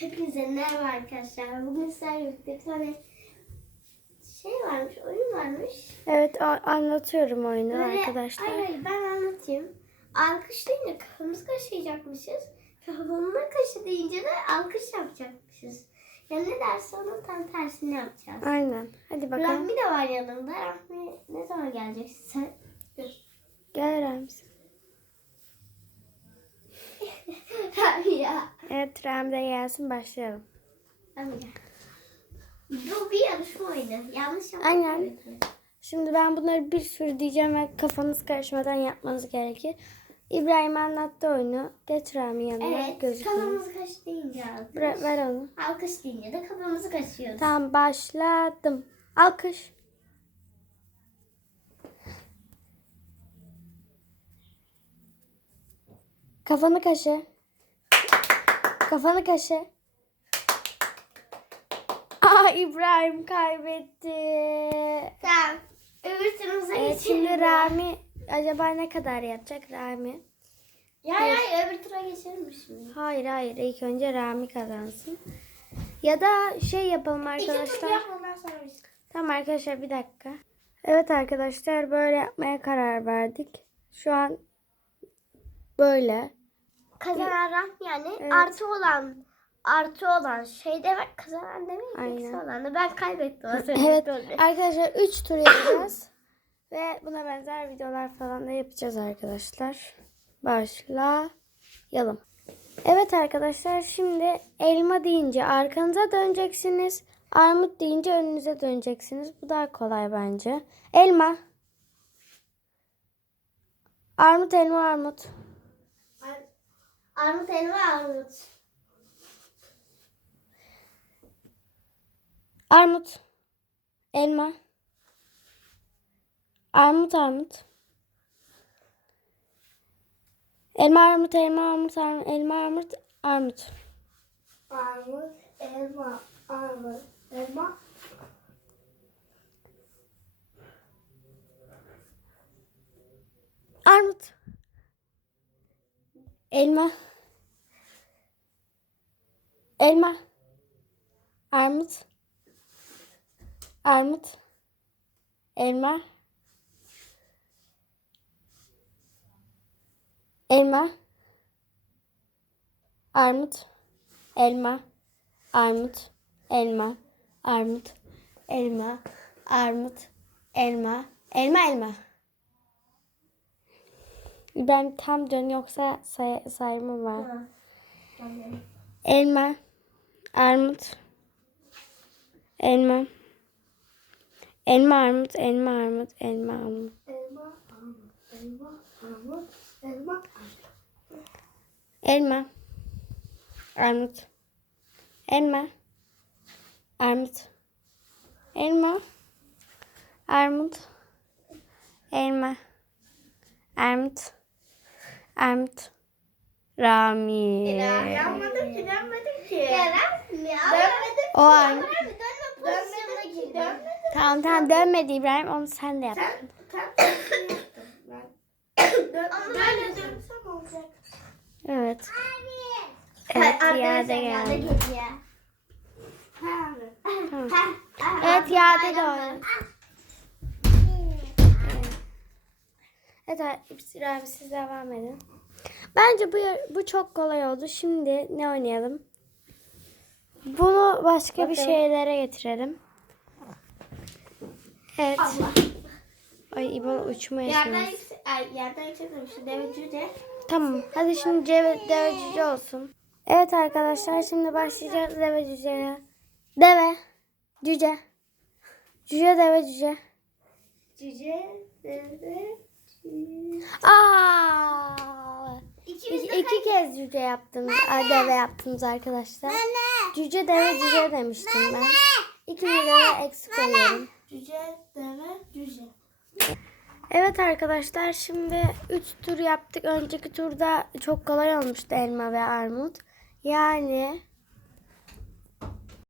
Hepinize merhaba arkadaşlar. Bugün sizlerle birlikte bir tane şey varmış, oyun varmış. Evet anlatıyorum oyunu Böyle- arkadaşlar. Hayır hayır ben anlatayım. Alkışlayınca kafamızı kaşıyacakmışız. Kafamı kaşı deyince de alkış yapacakmışız. Yani ne derse onun tam tersini yapacağız. Aynen. Hadi bakalım. Rahmi de var yanımda. Rahmi ne zaman gelecek sen? Dur. Gel Ramzi. Rahmi ya. Evet Ramzi de gelsin başlayalım. Bu bir yarışma oyunu. Yanlış yapmak Aynen. Şimdi ben bunları bir sürü diyeceğim ve kafanız karışmadan yapmanız gerekir. İbrahim anlattı oyunu. Geç Rami yanına Evet. gözükmüyor. Kafamızı deyince alkış. Ver, ver onu. Alkış deyince de kafamızı kaşıyoruz. Tamam başladım. Alkış. Kafanı kaşı. Kafanı kaşı. Aa İbrahim kaybetti. Tamam. Öbür turumuza Evet, geçelim. şimdi Rami acaba ne kadar yapacak Rami? Ya ya öbür tura geçelim mi şimdi? Hayır hayır ilk önce Rami kazansın. Ya da şey yapalım İki tur arkadaşlar. yapmadan sonra biz. Tamam arkadaşlar bir dakika. Evet arkadaşlar böyle yapmaya karar verdik. Şu an böyle. Kazanan yani Evet. artı olan artı olan şey demek kazanan demek Aynen. eksi olan da ben kaybettim. Evet arkadaşlar 3 tur yapacağız. Ve buna benzer videolar falan da yapacağız arkadaşlar. Başlayalım. Evet arkadaşlar şimdi elma deyince arkanıza döneceksiniz. Armut deyince önünüze döneceksiniz. Bu daha kolay bence. Elma. Armut elma armut. Elma armut. Armut. Elma. Armut armut. Elma armut elma armut armut elma armut armut. Armut elma armut elma. Armut. Elma. Elma. Armut. Armut. Elma. Elma. Armut. Elma. Armut. Elma. Armut. Elma. Armut. Elma. Elma elma. Ben tam dön yoksa say sayımı var. Elma, armut, elma, elma armut, elma armut, elma armut, Elma armut elma armut elma armut. elma, armut, elma, armut, elma, armut, elma, armut, armut, Rami. Yanmadım ki dönmedim ki. Ya Rahmi dönmedim O an. Rahmi dönme pozisyonuna girdim. Tamam tamam dönmedi İbrahim onu sen de yap. Ama böyle dönsem olacak. Evet. Evet Yade geldi. geliyor. Evet Yade de oynadı. Evet İbrahim siz devam edin. Bence bu bu çok kolay oldu. Şimdi ne oynayalım? Bunu başka bir Bakalım. şeylere getirelim. Evet. Allah. Ay İbo uçma Yerden yaşaması. yüksek, ay, yerden yükseltmemiş. Deve cüce. Tamam. Hadi şimdi deve, deve cüce olsun. Evet arkadaşlar şimdi başlayacağız deve cüceye. Deve. Cüce. Cüce deve cüce. Cüce, deve, cüce. Aa! İki, iki kez cüce yaptınız. Aa, deve yaptınız arkadaşlar. Cüce deve cüce demiştim ben. İkinize de eksik oluyorum. Cüce, deve, cüce. Evet arkadaşlar şimdi 3 tur yaptık. Önceki turda çok kolay olmuştu elma ve armut. Yani